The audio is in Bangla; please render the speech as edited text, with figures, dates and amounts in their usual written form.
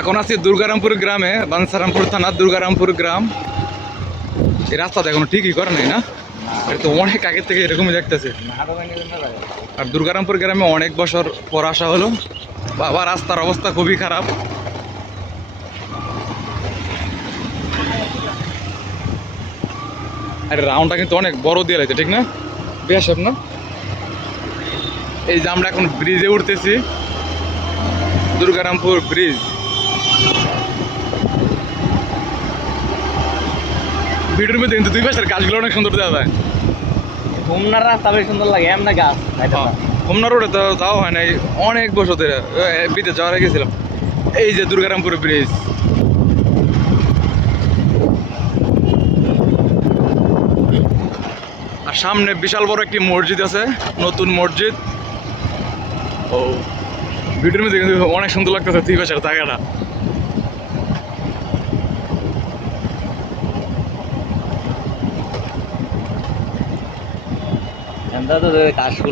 এখন আছি দুর্গারামপুর গ্রামে, বাঞ্ছারামপুর থানা দুর্গারামপুর গ্রাম। এই রাস্তাটা এখনো ঠিকই করে নাই না, এটা তো অনেক আগের থেকে এরকমই দেখতেছে। আর দুর্গারামপুর গ্রামে অনেক বছর পর আসা হলো। বাবা রাস্তার অবস্থা খুবই খারাপ। আর রাউন্ডটা কিন্তু অনেক বড় দিয়ে লাগছে, ঠিক না? বেশ না, এই যে আমরা এখন ব্রিজে উঠতেছি, দুর্গারামপুর ব্রিজ। ভিডিওর মধ্যে কিন্তু দুই পাশের গাছগুলো অনেক সুন্দর দেখা যায়। হোমনার রাস্তা বেশ সুন্দর লাগে, এমন গাছ হোমনা রোডে তো যাওয়া হয় নাই অনেক বছর ধরে, বিদেশ যাওয়ার গেছিলাম। এই যে দুর্গারামপুর ব্রিজ, আর সামনে বিশাল বড় একটি মসজিদ আছে, নতুন মসজিদ। ও ভিডিওর মধ্যে কিন্তু অনেক সুন্দর লাগতেছে দুই পাশের জায়গাটা। কাশফুল